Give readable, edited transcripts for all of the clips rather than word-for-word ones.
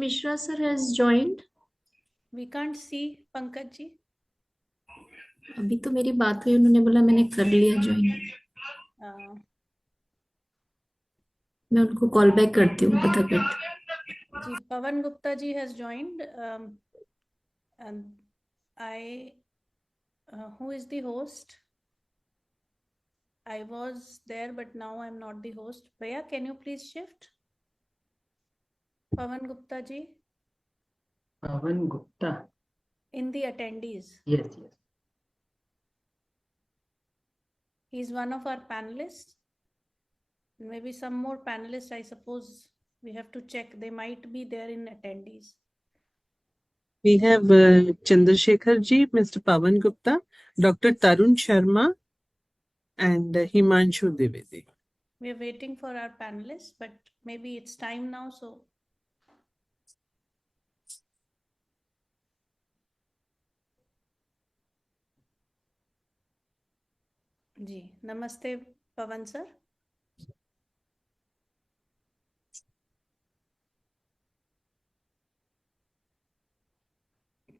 Mishra sir has joined. We can't see Pankaj ji. अभी तो मेरी बात हुई, उन्होंने बोला मैंने कर लिया ज्वाइन. मैं उनको कॉल बैक करती हूँ, पता करती. जी, Pavan Gupta ji has joined. And who is the host? I was there, but now I'm not the host. Bhaiya, can you please shift? Pavan Gupta ji. Pavan Gupta. In the attendees. Yes. He's one of our panelists. Maybe some more panelists, I suppose we have to check. They might be there in attendees. We have Chandrasekhar ji, Mr. Pavan Gupta, Dr. Tarun Sharma, and Himanshu Dwivedi. We are waiting for our panelists, but maybe it's time now, so. Ji, namaste, Pavan sir.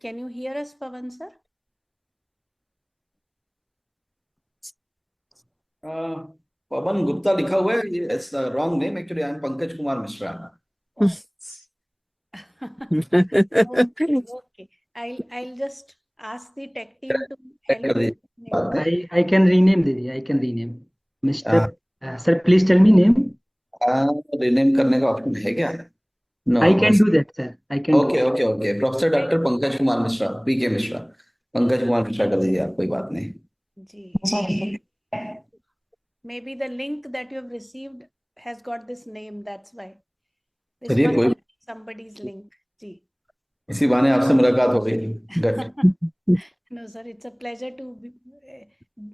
Can you hear us, Pavan sir? Pavan Gupta लिखा हुआ है. It's the wrong name. Actually, I'm Pankaj Kumar Mishra. Okay. I'll just ask the tech team to help. I can rename, Didi. I can rename. Mr. Sir, please tell me name. Rename करने का option है क्या? No. I can do that, sir. I can. Okay. Professor Dr. Pankaj Kumar Mishra, PK Mishra. Pankaj Kumar Mishra कर दीजिए आप, कोई बात नहीं. जी. Maybe the link that you have received has got this name. That's why. This चलिए कोई. Somebody's link. जी. इसी बहाने आपसे मुलाकात हो गई. No, sir. It's a pleasure to be.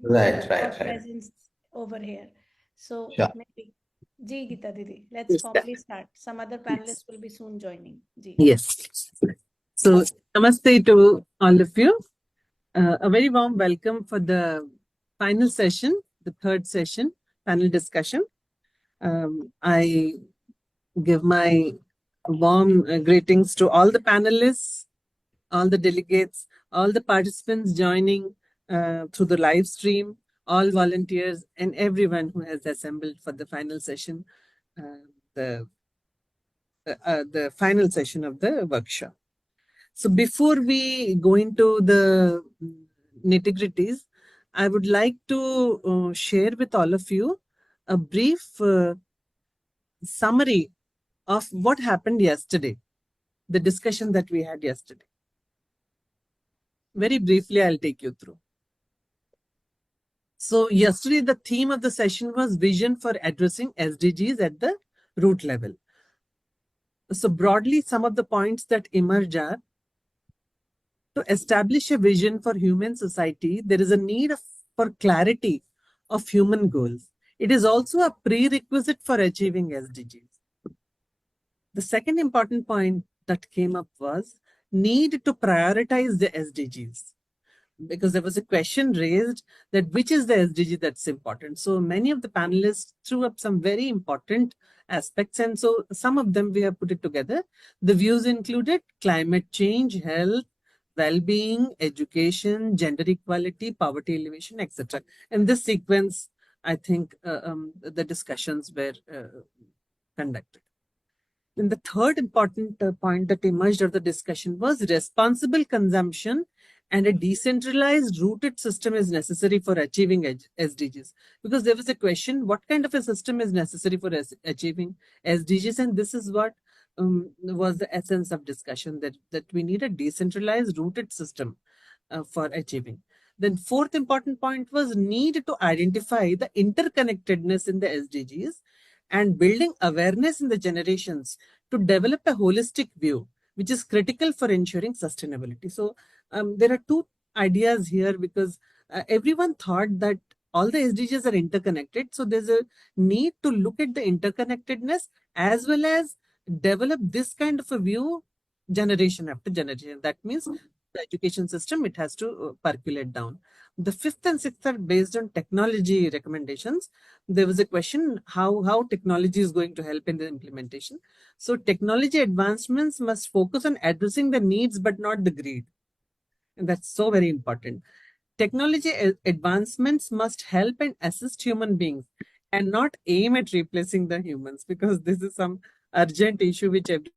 Right. Presence over here. So Yeah. maybe. Ji, Geeta Didi, let's formally start. Some other panelists will be soon joining. Ji. Yes. So, namaste to all of you. A very warm welcome for the final session, the third session, panel discussion. I give my warm greetings to all the panelists, all the delegates, all the participants joining through the live stream, all volunteers, and everyone who has assembled for the final session, the final session of the workshop. So before we go into the nitty-gritties, I would like to share with all of you a brief summary of what happened yesterday, the discussion that we had yesterday. Very briefly, I'll take you through. So yesterday, the theme of the session was vision for addressing SDGs at the root level. So broadly, some of the points that emerge are: to establish a vision for human society, there is a need for clarity of human goals. It is also a prerequisite for achieving SDGs. The second important point that came up was need to prioritize the SDGs, because there was a question raised that which is the SDG that's important. So many of the panelists threw up some very important aspects, and so some of them we have put it together. The views included climate change, health, well-being, education, gender equality, poverty elimination, etc. In this sequence, I think the discussions were conducted. And the third important point that emerged of the discussion was responsible consumption and a decentralized rooted system is necessary for achieving SDGs. Because there was a question, what kind of a system is necessary for achieving SDGs? And this is what was the essence of discussion, that we need a decentralized rooted system for achieving. Then fourth important point was need to identify the interconnectedness in the SDGs and building awareness in the generations to develop a holistic view, which is critical for ensuring sustainability. So there are two ideas here, because everyone thought that all the SDGs are interconnected. So there's a need to look at the interconnectedness as well as develop this kind of a view generation after generation. That means the education system, it has to percolate down. The fifth and sixth are based on technology recommendations. There was a question how technology is going to help in the implementation. So technology advancements must focus on addressing the needs, but not the greed. And that's so very important. Technology advancements must help and assist human beings and not aim at replacing the humans, because this is some urgent issue which every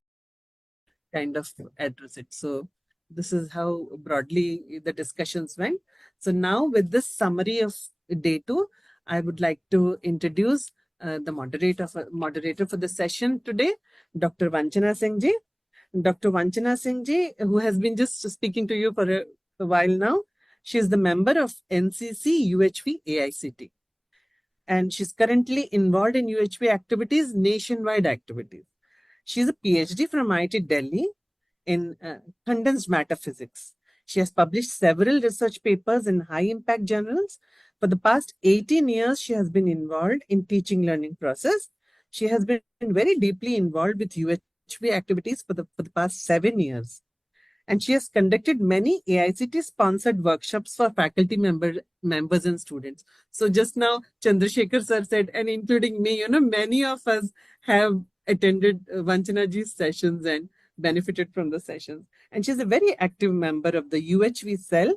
kind of address it. So this is how broadly the discussions went. So now with this summary of day 2, I would like to introduce the moderator for the session today, Dr. Vanchana Singh Ji. Dr. Vanchana Singh Ji, who has been just speaking to you for a while now. She is the member of NCC UHV AICT. And she's currently involved in UHV activities, nationwide activities. She's a PhD from IIT Delhi in condensed matter physics. She has published several research papers in high-impact journals. For the past 18 years, she has been involved in teaching learning process. She has been very deeply involved with UHV activities for the past 7 years. And she has conducted many AICT-sponsored workshops for faculty members and students. So just now, Chandrasekhar sir said, and including me, many of us have attended Vanchana ji's sessions and benefited from the sessions. And she's a very active member of the UHV cell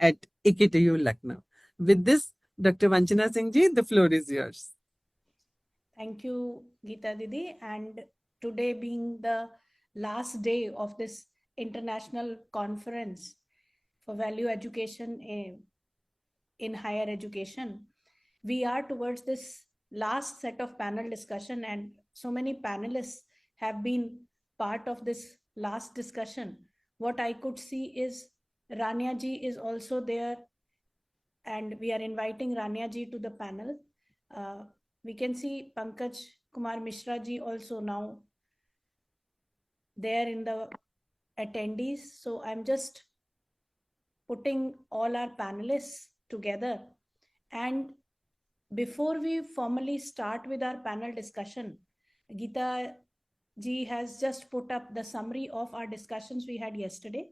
at ICHVHE Lucknow. With this, Dr. Vanchana Singh ji, the floor is yours. Thank you, Geeta Didi. And today being the last day of this international conference for value education in higher education, we are towards this last set of panel discussion, and so many panelists have been part of this last discussion. What I could see is Rania ji is also there, and we are inviting Rania ji to the panel. We can see Pankaj Kumar Mishra ji also now there in the attendees. So I'm just putting all our panelists together. And before we formally start with our panel discussion, Geeta ji has just put up the summary of our discussions we had yesterday.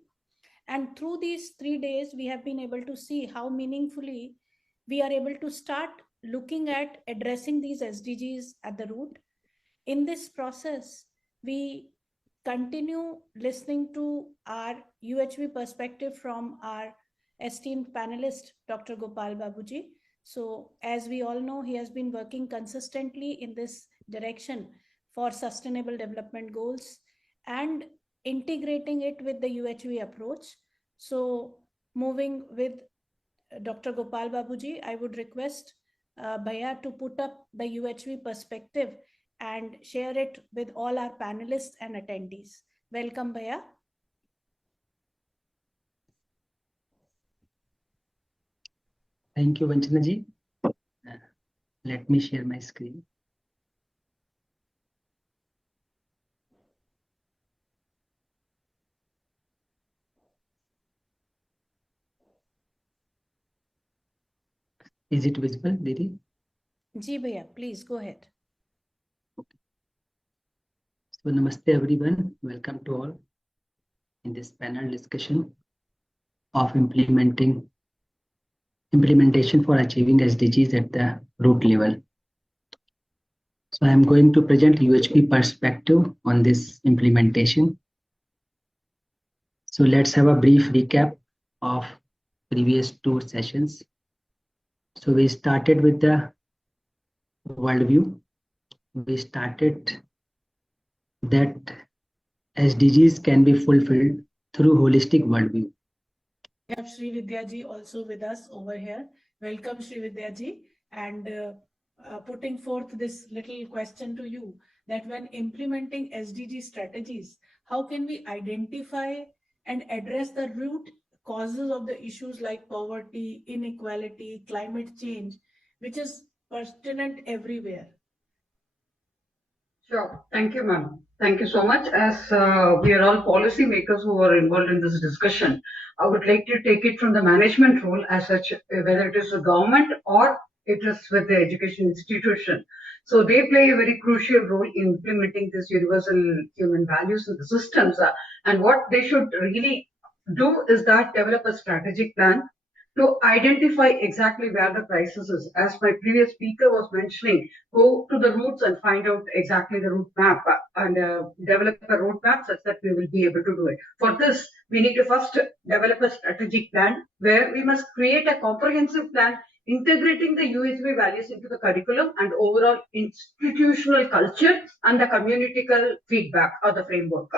And through these 3 days, we have been able to see how meaningfully we are able to start looking at addressing these SDGs at the root. In this process, we continue listening to our UHV perspective from our esteemed panelist, Dr. Gopal Babuji. So as we all know, he has been working consistently in this direction for sustainable development goals and integrating it with the UHV approach. So moving with Dr. Gopal Babuji, I would request Bhaiya to put up the UHV perspective and share it with all our panelists and attendees. Welcome, Bhaiya. Thank you, Vanchana ji. Let me share my screen. Is it visible, Didi? Ji Bhaiya, please go ahead. So, namaste everyone. Welcome to all in this panel discussion of implementation for achieving SDGs at the root level. So I am going to present UHV perspective on this implementation. So let's have a brief recap of previous 2 sessions. So we started with the worldview. We started that SDGs can be fulfilled through holistic worldview. We have Srividhya ji also with us over here. Welcome, Srividhya ji. And putting forth this little question to you, that when implementing SDG strategies, how can we identify and address the root causes of the issues like poverty, inequality, climate change, which is pertinent everywhere? Sure. Thank you, ma'am. Thank you so much. As we are all policymakers who are involved in this discussion, I would like to take it from the management role as such, whether it is the government or it is with the education institution. So they play a very crucial role in implementing these universal human values in the systems, and what they should really do is that develop a strategic plan to identify exactly where the crisis is. As my previous speaker was mentioning, go to the roots and find out exactly the route map and develop a roadmap such that we will be able to do it. For this, we need to first develop a strategic plan where we must create a comprehensive plan integrating the UHV values into the curriculum and overall institutional culture and the communal feedback or the framework.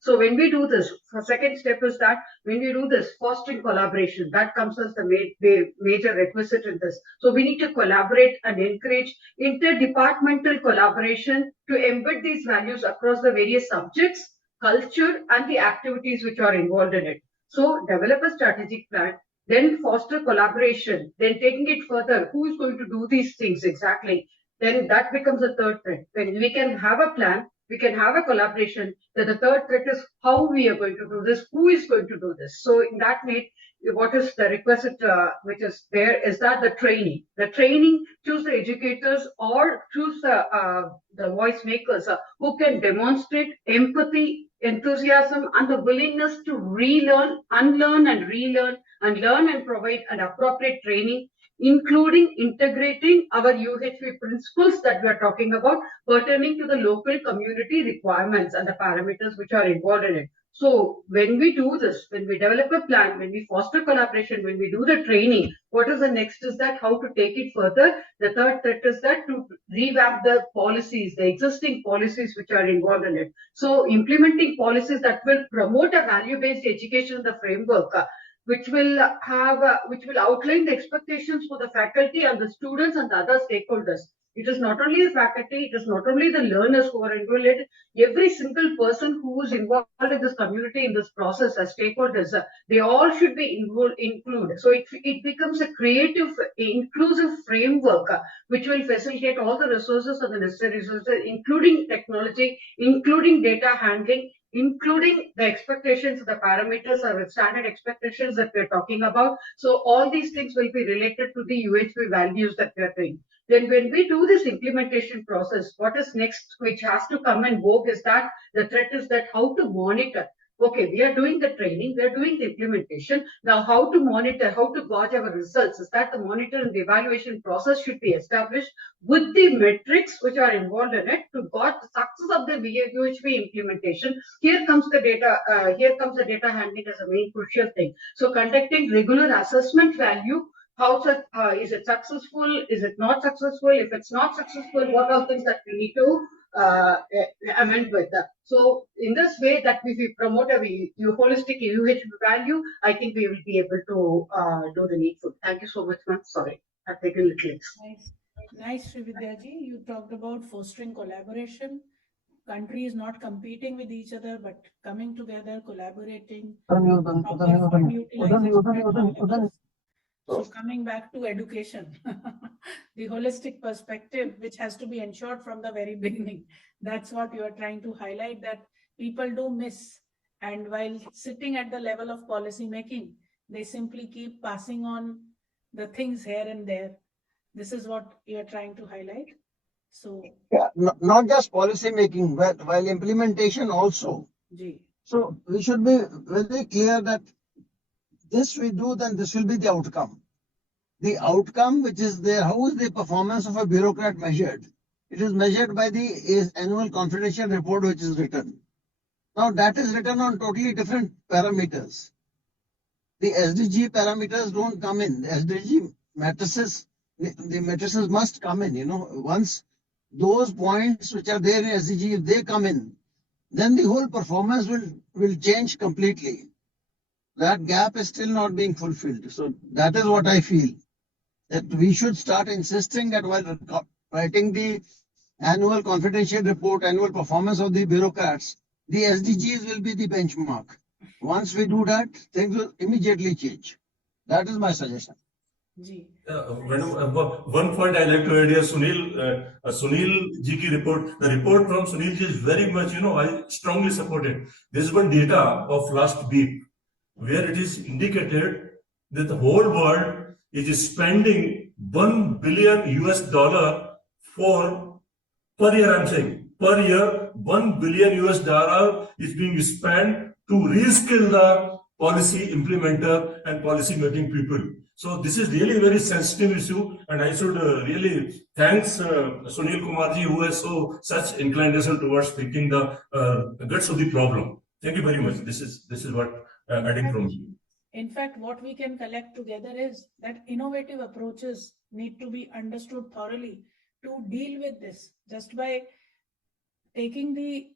So when we do this, the second step is that when we do this, fostering collaboration, that comes as the major requisite in this. So we need to collaborate and encourage interdepartmental collaboration to embed these values across the various subjects, culture, and the activities which are involved in it. So develop a strategic plan, then foster collaboration, then taking it further, who is going to do these things exactly? Then that becomes a third threat. When we can have a plan, we can have a collaboration. Then the third threat is how we are going to do this, who is going to do this. So in that way, what is the requisite which is there is that the training. The training, choose the educators or choose the voice makers who can demonstrate empathy, enthusiasm, and the willingness to relearn, unlearn and relearn, and learn and provide an appropriate training, including integrating our UHV principles that we are talking about pertaining to the local community requirements and the parameters which are involved in it. So when we do this, when we develop a plan, when we foster collaboration, when we do the training, what is the next is that how to take it further. The third threat is that to revamp the policies, the existing policies which are involved in it. So implementing policies that will promote a value-based education in the framework, which will outline the expectations for the faculty and the students and the other stakeholders. It is not only the faculty, it is not only the learners who are involved, every single person who is involved in this community, in this process as stakeholders, they all should be included. So it becomes a creative, inclusive framework which will facilitate all the resources and the necessary resources, including technology, including data handling, including the expectations, the parameters or standard expectations that we're talking about. So all these things will be related to the UHV values that we're doing. Then when we do this implementation process, what is next which has to come and vogue is that the threat is that how to monitor. Okay, we are doing the training, we are doing the implementation. Now, how to monitor, how to gauge our results is that the monitor and the evaluation process should be established with the metrics which are involved in it to gauge the success of the UHV implementation. Here comes the data handling as a main crucial thing. So conducting regular assessment value. Is it successful? Is it not successful? If it's not successful, what are things that we need to amend with that? So in this way that if we promote a holistic UHV value, I think we will be able to do the needful. Thank you so much, ma'am. Sorry, I've taken a little. Nice, Srividhya ji. You talked about fostering collaboration. Countries not competing with each other, but coming together, collaborating. So coming back to education, the holistic perspective, which has to be ensured from the very beginning. That's what you are trying to highlight, that people do miss. And while sitting at the level of policy making, they simply keep passing on the things here and there. This is what you are trying to highlight. So yeah, not just policy making, but while implementation also. Ji. So we should be very clear that this we do, then this will be the outcome. The outcome which is there, how is the performance of a bureaucrat measured? It is measured by the annual confidential report which is written. Now that is written on totally different parameters. The SDG parameters don't come in. The SDG matrices, the matrices must come in. Once those points which are there in SDG, if they come in, then the whole performance will change completely. That gap is still not being fulfilled. So that is what I feel, that we should start insisting that while writing the annual confidential report, annual performance of the bureaucrats, the SDGs will be the benchmark. Once we do that, things will immediately change. That is my suggestion. One point I like to add here, Sunil ji ki report. The report from Sunil ji is very much, I strongly support it. This is one data of last week, where it is indicated that the whole world is spending $1 billion for per year. I'm saying per year $1 billion is being spent to reskill the policy implementer and policy making people. So this is really a very sensitive issue, and I should really thanks Sunil Kumarji, who has such inclination towards thinking the guts of the problem. Thank you very much. This is what adding from me. In fact, what we can collect together is that innovative approaches need to be understood thoroughly to deal with this. Just by taking the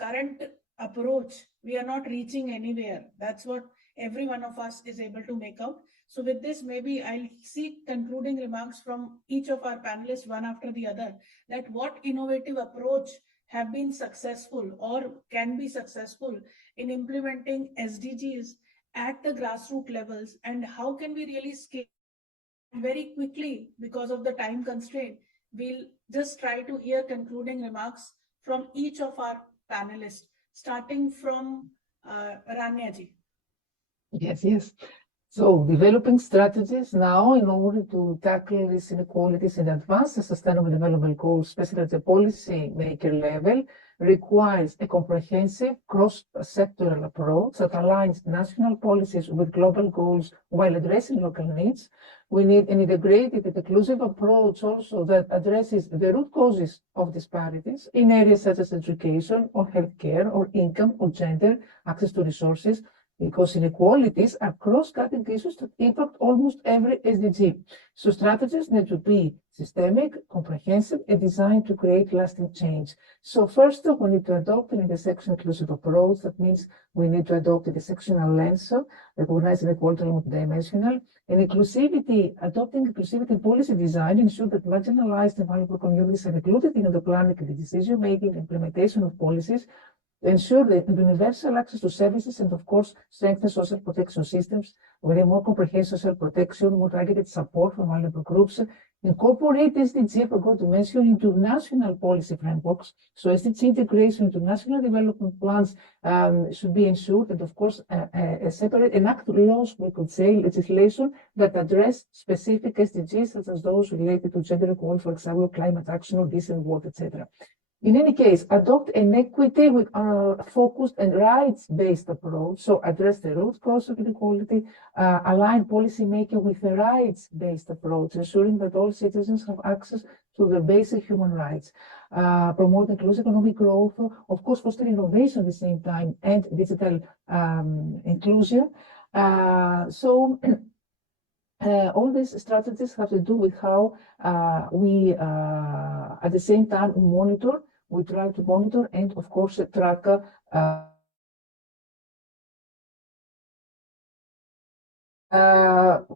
current approach, we are not reaching anywhere. That's what every one of us is able to make out. So with this, maybe I'll seek concluding remarks from each of our panelists, one after the other, that what innovative approach have been successful or can be successful in implementing SDGs at the grassroots levels, and how can we really scale very quickly. Because of the time constraint, we'll just try to hear concluding remarks from each of our panelists, starting from Rania-ji. Yes. So developing strategies now in order to tackle these inequalities and advance the Sustainable Development Goals, especially at the policy maker level, requires a comprehensive cross-sectoral approach that aligns national policies with global goals while addressing local needs. We need an integrated and inclusive approach also that addresses the root causes of disparities in areas such as education or healthcare or income or gender, access to resources, because inequalities are cross-cutting issues that impact almost every SDG. So strategies need to be systemic, comprehensive, and designed to create lasting change. So first, we need to adopt an intersection inclusive approach. That means we need to adopt a intersectional lens, recognizing equality multidimensional, and inclusivity, adopting inclusivity policy design, ensure that marginalized and vulnerable communities are included in the planning and the decision-making, implementation of policies, ensure that universal access to services, and of course, strengthen social protection systems with a more comprehensive social protection, more targeted support for vulnerable groups, incorporate SDG, I forgot to mention, into national policy frameworks. So SDG integration into national development plans should be ensured, and of course, a separate enact laws, we could say, legislation that address specific SDGs, such as those related to gender equality, for example, climate action or decent water, etc. In any case, adopt an equity with focused and rights-based approach. So address the root cause of inequality, align policymaking with a rights-based approach, ensuring that all citizens have access to the basic human rights, promote inclusive economic growth, of course, foster innovation at the same time, and digital inclusion. All these strategies have to do with how we, at the same time, we try to monitor and, of course, track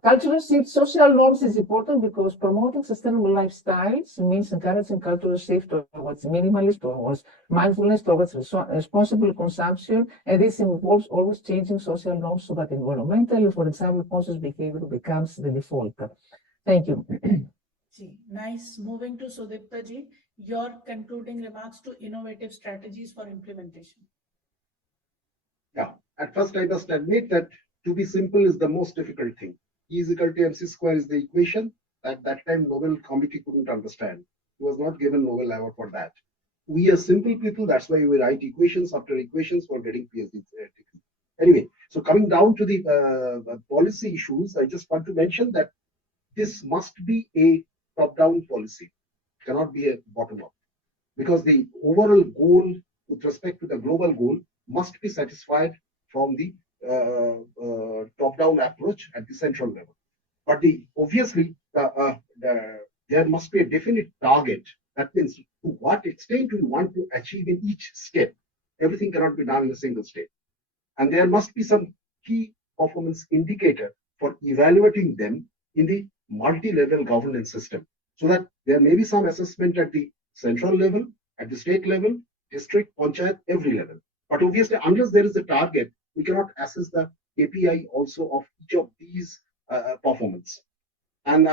cultural shift. Social norms is important because promoting sustainable lifestyles means encouraging cultural shift towards minimalism, towards mindfulness, towards responsible consumption, and this involves always changing social norms so that environmental, for example, conscious behavior becomes the default. Thank you. Nice. Moving to Sudipta ji, your concluding remarks to innovative strategies for implementation. Yeah, at first I must admit that to be simple is the most difficult thing. E is equal to mc square is the equation. At that time, Nobel committee couldn't understand. He was not given Nobel award for that. We are simple people, that's why we write equations after equations for getting PhD degree. Anyway, so coming down to the policy issues, I just want to mention that this must be a top-down policy. It cannot be a bottom-up. Because the overall goal with respect to the global goal must be satisfied from the top-down approach at the central level. But obviously, there must be a definite target. That means to what extent do you want to achieve in each step. Everything cannot be done in a single step. And there must be some key performance indicator for evaluating them in the multi-level governance system, so that there may be some assessment at the central level, at the state level, district, panchayat, every level. But obviously, unless there is a target, we cannot assess the KPI also of each of these performance. And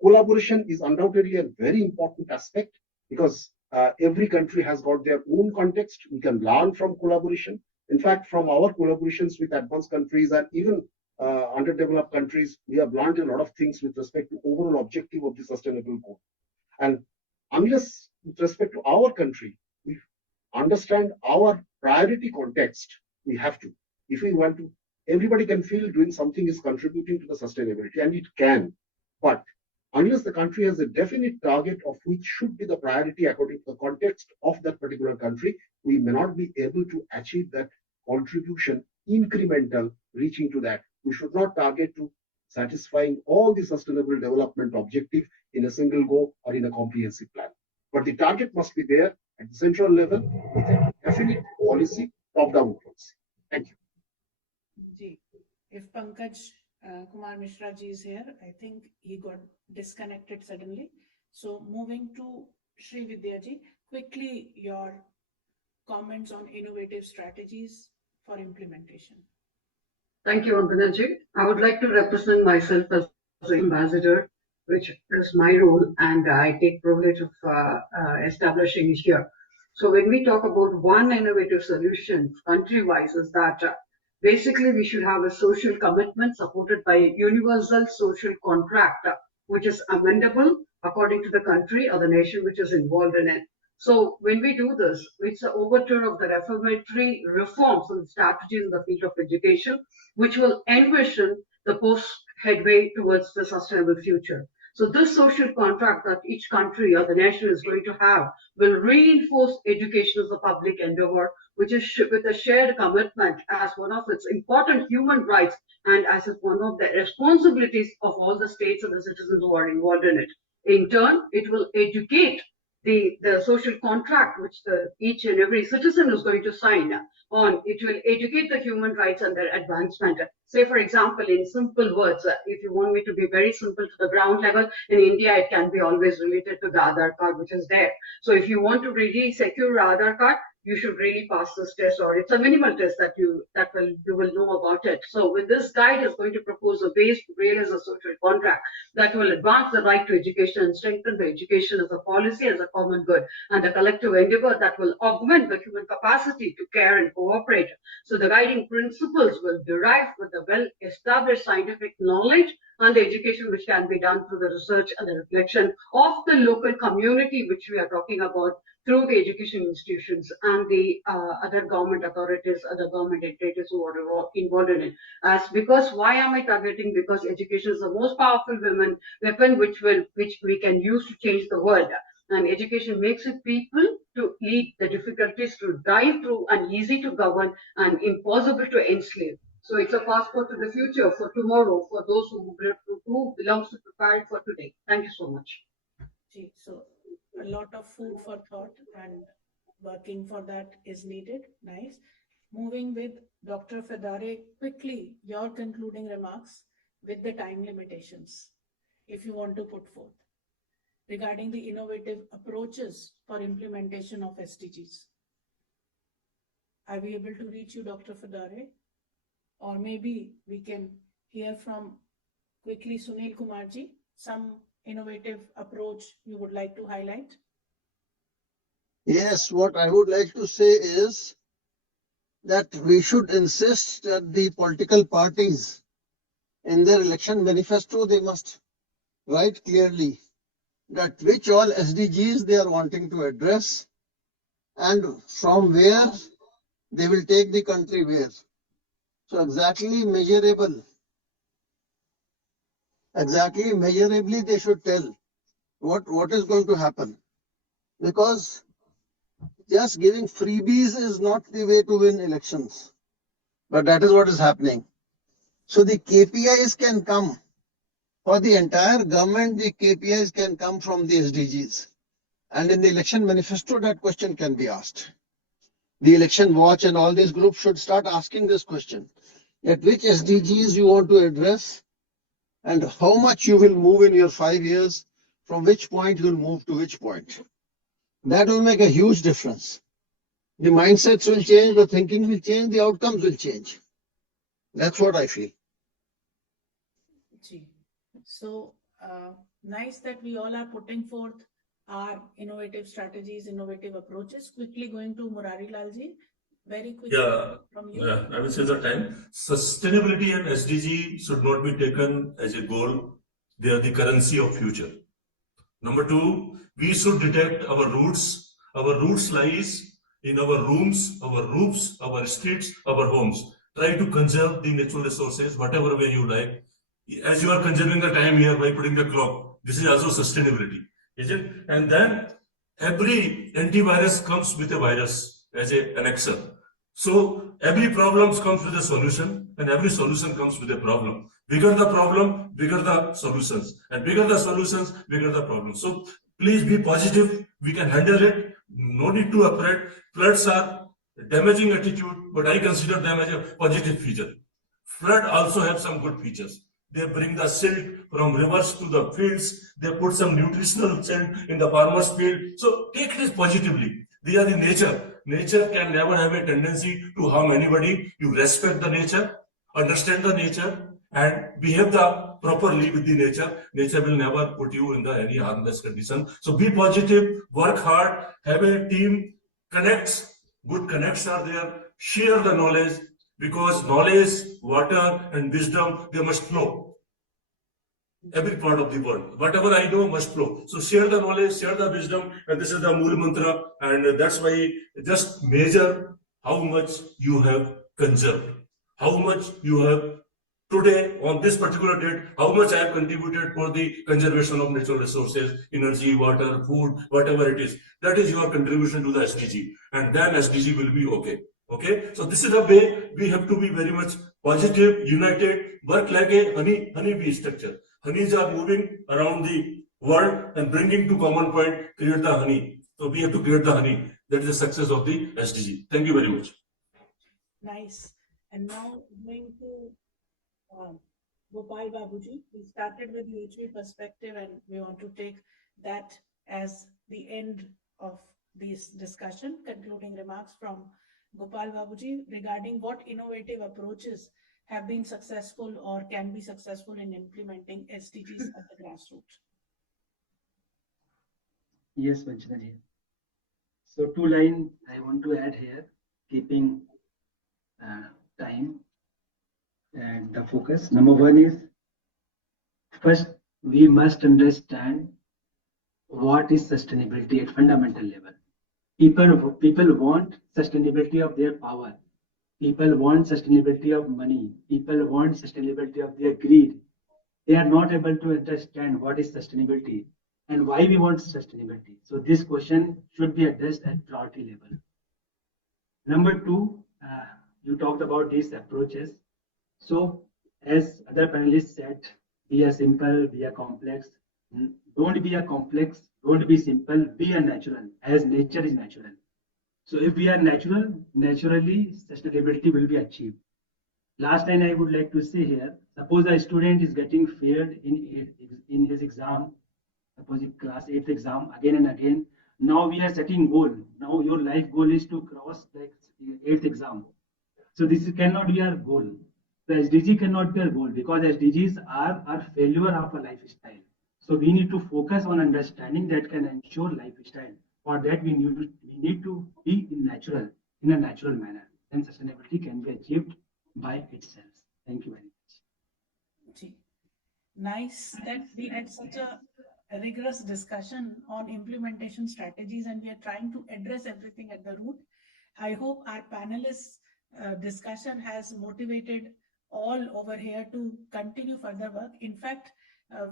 collaboration is undoubtedly a very important aspect, because every country has got their own context. We can learn from collaboration. In fact, from our collaborations with advanced countries and even underdeveloped countries, we have learned a lot of things with respect to overall objective of the sustainable goal. And unless with respect to our country, we understand our priority context, we have to. If we want to everybody can feel doing something is contributing to the sustainability, and it can. But unless the country has a definite target of which should be the priority according to the context of that particular country, we may not be able to achieve that contribution incremental reaching to that. We should not target to satisfying all the sustainable development objective in a single go or in a comprehensive plan. But the target must be there at the central level with a definite policy, top-down policy. Thank you. Ji, if Pankaj Kumar Mishra ji is here, I think he got disconnected suddenly. So moving to Srividhya ji, quickly your comments on innovative strategies for implementation. Thank you, Vandana ji. I would like to represent myself as an ambassador, which is my role, and I take privilege of establishing it here. So when we talk about one innovative solution country-wise, is that basically we should have a social commitment supported by a universal social contract, which is amendable according to the country or the nation which is involved in it. So when we do this, it's the overture of the reformatory reforms and strategies in the field of education, which will envision the post-headway towards the sustainable future. So this social contract that each country or the nation is going to have will reinforce education as a public endeavor, which is with a shared commitment as one of its important human rights and as one of the responsibilities of all the states and the citizens who are involved in it. In turn, it will educate the social contract which each and every citizen is going to sign on. It will educate the human rights and their advancement. Say, for example, in simple words, if you want me to be very simple to the ground level, in India, it can be always related to the Aadhaar card, which is there. So if you want to really secure your Aadhaar card, you should really pass this test, or it's a minimal test that you will know about it. So with this guide is going to propose a base to realize a social contract that will advance the right to education and strengthen the education as a policy, as a common good, and the collective endeavor that will augment the human capacity to care and cooperate. So the guiding principles will derive with the well-established scientific knowledge and the education which can be done through the research and the reflection of the local community which we are talking about, through the education institutions and the other government authorities, other government entities who are involved in it. Because why am I targeting? Because education is the most powerful weapon which we can use to change the world. And education makes it people to lead the difficulties to dive through and easy to govern and impossible to enslave. So it's a passport to the future, for tomorrow, for those who belongs to prepare for today. Thank you so much. So a lot of food for thought, and working for that is needed. Nice. Moving with Dr. Fedare, quickly your concluding remarks with the time limitations, if you want to put forth, regarding the innovative approaches for implementation of SDGs. Are we able to reach you, Dr. Fedare? Or maybe we can hear from quickly Sunil Kumarji, some innovative approach you would like to highlight? Yes, what I would like to say is that we should insist that the political parties in their election manifesto, they must write clearly that which all SDGs they are wanting to address and from where they will take the country where. So exactly measurably they should tell what is going to happen. Because just giving freebies is not the way to win elections. But that is what is happening. So the KPIs can come. For the entire government, the KPIs can come from the SDGs. And in the election manifesto, that question can be asked. The election watch and all these groups should start asking this question. At which SDGs you want to address and how much you will move in your 5 years, from which point you will move to which point. That will make a huge difference. The mindsets will change, the thinking will change, the outcomes will change. That's what I feel. So nice that we all are putting forth our innovative strategies, innovative approaches. Quickly going to Murari Lalji, very quickly from you. Yeah, I will say the time. Sustainability and SDG should not be taken as a goal. They are the currency of future. Number two, we should detect our roots. Our roots lies in our rooms, our roofs, our streets, our homes. try to conserve the natural resources, whatever way you like. As you are conserving the time here by putting the clock, this is also sustainability, is it? And then every antivirus comes with a virus as an annexer. So every problem comes with a solution, and every solution comes with a problem. Bigger the problem, bigger the solutions, and bigger the solutions, bigger the problems. So please be positive. We can handle it. No need to afraid. Floods are damaging attitude, but I consider them as a positive feature. Flood also have some good features. They bring the silt from rivers to the fields. They put some nutritional silt in the farmer's field. So take this positively. They are the nature. Nature can never have a tendency to harm anybody. You respect the nature, understand the nature, and behave properly with the nature. Nature will never put you in any harmless condition. So be positive, work hard, have a team, connects. Good connects are there. Share the knowledge, because knowledge, water, and wisdom, they must flow. Every part of the world. Whatever I know must flow. So share the knowledge, share the wisdom, and this is the Mool Mantra. And that's why just measure how much you have conserved, how much you have today on this particular date, how much I have contributed for the conservation of natural resources, energy, water, food, whatever it is. That is your contribution to the SDG, and then SDG will be okay. Okay, so this is the way we have to be very much positive, united, work like a honeybee structure. Honeys are moving around the world and bringing to common point, create the honey. So we have to create the honey. That is the success of the SDG. Thank you very much. Nice. And now going to Gopal Babuji. We started with UHV perspective, and we want to take that as the end of this discussion. Concluding remarks from Gopal Babuji regarding what innovative approaches have been successful or can be successful in implementing SDGs at the grassroots. Yes, Vanchana. So 2 lines I want to add here, keeping time and the focus. Number 1 is, first we must understand what is sustainability at fundamental level. People want sustainability of their power. People want sustainability of money. People want sustainability of their greed. They are not able to understand what is sustainability and why we want sustainability. So this question should be addressed at priority level. Number 2, you talked about these approaches. So as other panelists said, be a simple, be a complex. Don't be a complex, don't be simple, be a natural, as nature is natural. So if we are natural, naturally sustainability will be achieved. Last line I would like to say here, suppose a student is getting failed in his exam, suppose in class 8th exam again and again. Now we are setting goal. Now your life goal is to cross the 8th exam. So this cannot be our goal. The SDG cannot be our goal, because SDGs are our failure of a lifestyle. So we need to focus on understanding that can ensure lifestyle. For that we need to be in a natural manner. Then sustainability can be achieved by itself. Thank you very much. Nice that we had such a rigorous discussion on implementation strategies, and we are trying to address everything at the root. I hope our panelists' discussion has motivated all over here to continue further work. In fact,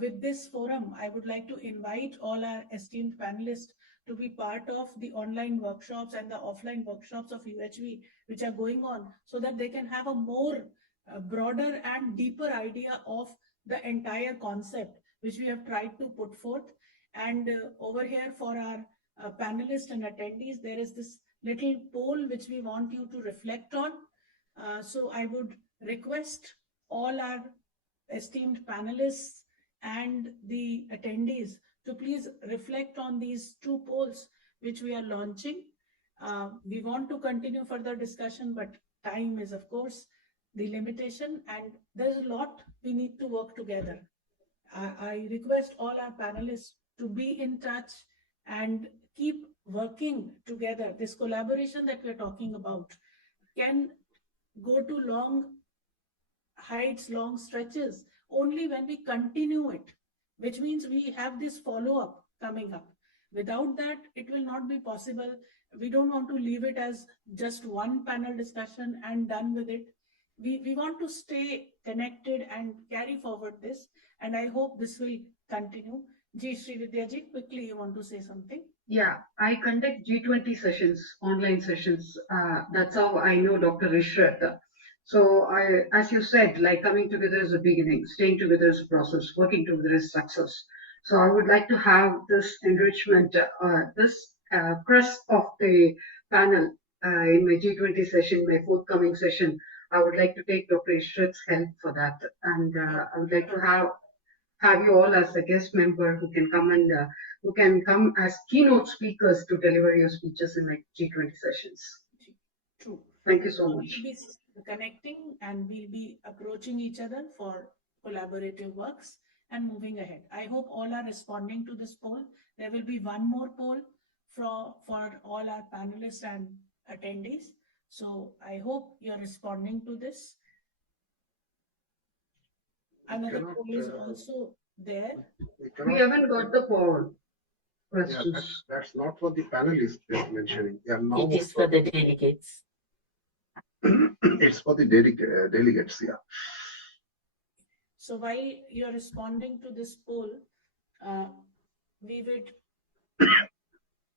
with this forum, I would like to invite all our esteemed panelists to be part of the online workshops and the offline workshops of UHV, which are going on, so that they can have a more broader and deeper idea of the entire concept, which we have tried to put forth. And over here for our panelists and attendees, there is this little poll which we want you to reflect on. So I would request all our esteemed panelists and the attendees to please reflect on these 2 polls which we are launching. We want to continue further discussion, but time is of course the limitation, and there's a lot we need to work together. I request all our panelists to be in touch and keep working together. This collaboration that we're talking about can go to long heights, long stretches, only when we continue it, which means we have this follow-up coming up. Without that, it will not be possible. We don't want to leave it as just one panel discussion and done with it. we want to stay connected and carry forward this, and I hope this will continue. Srividhya ji, quickly you want to say something? Yeah, I conduct G20 sessions, online sessions. That's how I know Dr. Ishrat. So as you said, like coming together is a beginning, staying together is a process, working together is success. So I would like to have this enrichment, this crest of the panel in my G20 session, my forthcoming session. I would like to take Dr. Ishrat's help for that. And I would like to have you all as a guest member who can come and who can come as keynote speakers to deliver your speeches in like G20 sessions. True. Thank you so much. We'll be connecting and we'll be approaching each other for collaborative works and moving ahead. I hope all are responding to this poll. There will be one more poll for all our panelists and attendees. So I hope you're responding to this. Another poll is also there. We haven't got the poll questions. Yeah, that's not for the panelists they're mentioning. Yeah, now It is for the delegates. It's for the delegates, yeah. So while you're responding to this poll, we would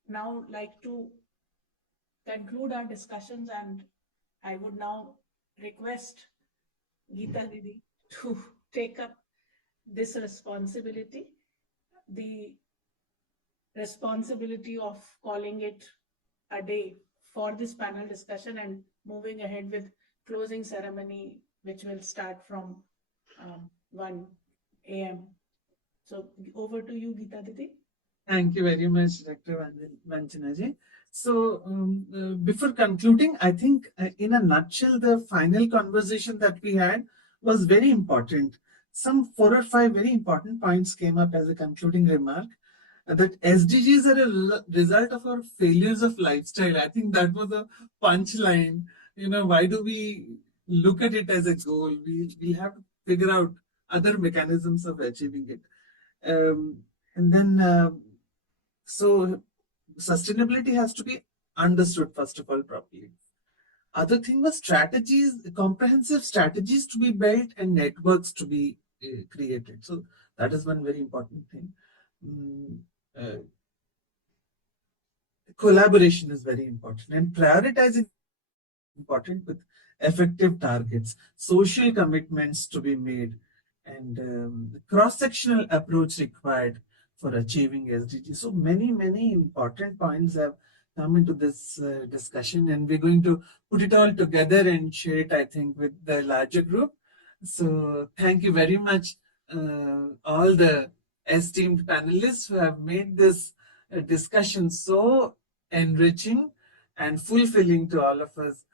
now like to conclude our discussions, and I would now request Geeta Didi to take up this responsibility, the responsibility of calling it a day for this panel discussion and moving ahead with closing ceremony, which will start from 1 a.m. So over to you, Geeta Didi. Thank you very much, Dr. Vanchanaji. So before concluding, I think in a nutshell, the final conversation that we had was very important. Some 4 or 5 very important points came up as a concluding remark. That SDGs are a result of our failures of lifestyle. I think that was a punchline. Why do we look at it as a goal? We have to figure out other mechanisms of achieving it. And then, so sustainability has to be understood, first of all, properly. Other thing was strategies, comprehensive strategies to be built and networks to be created. So that is one very important thing. Collaboration is very important, and prioritizing important with effective targets, social commitments to be made, and the cross-sectional approach required for achieving SDGs. So many important points have come into this discussion, and we're going to put it all together and share it, I think, with the larger group. So thank you very much, all the esteemed panelists who have made this discussion so enriching and fulfilling to all of us.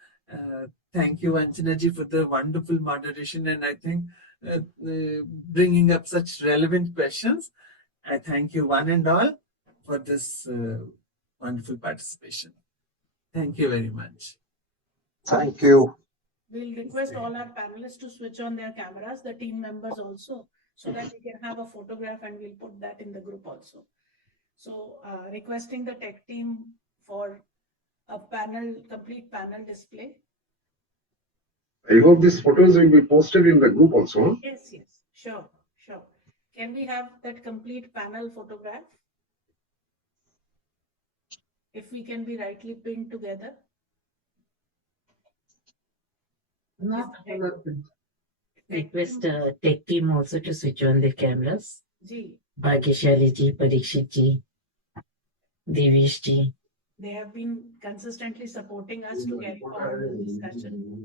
Thank you, Vanchanaji, for the wonderful moderation, and I think bringing up such relevant questions. I thank you one and all for this wonderful participation. Thank you very much. Thank you. We'll request all our panelists to switch on their cameras, the team members also, so that we can have a photograph, and we'll put that in the group also. So requesting the tech team for a complete panel display. I hope these photos will be posted in the group also. Huh? Yes, sure. Can we have that complete panel photograph? If we can be rightly pinned together. Request tech team also to switch on the cameras. Ji. Bhagyashali ji, Parikshit ji, Devish ji. They have been consistently supporting us to carry forward the discussion.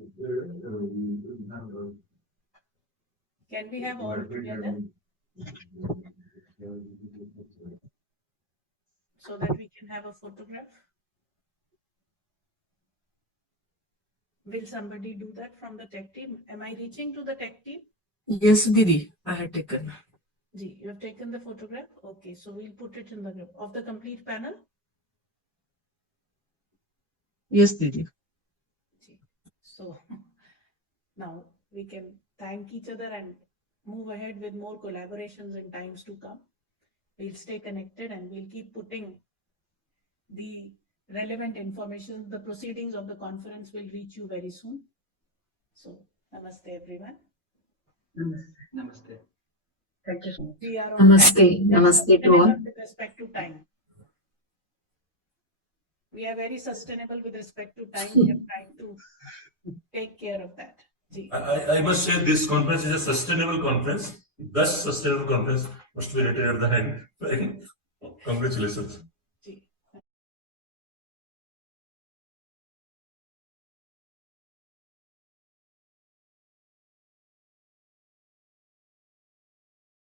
Can we have all together? So that we can have a photograph. Will somebody do that from the tech team? Am I reaching to the tech team? Yes, Didi, I have taken. Ji, you have taken the photograph? Okay, so we'll put it in the group. Of the complete panel? Yes, Didi. So now we can thank each other and move ahead with more collaborations in times to come. We'll stay connected and we'll keep putting the relevant information. The proceedings of the conference will reach you very soon. So Namaste, everyone. Namaste. Namaste. Thank you so much. We are on Namaste. time. We are Namaste to all. sustainable with respect to time. We are very sustainable with respect to time. We are trying to take care of that. I must say this conference is a sustainable conference. Best sustainable conference must be written at the end. Congratulations.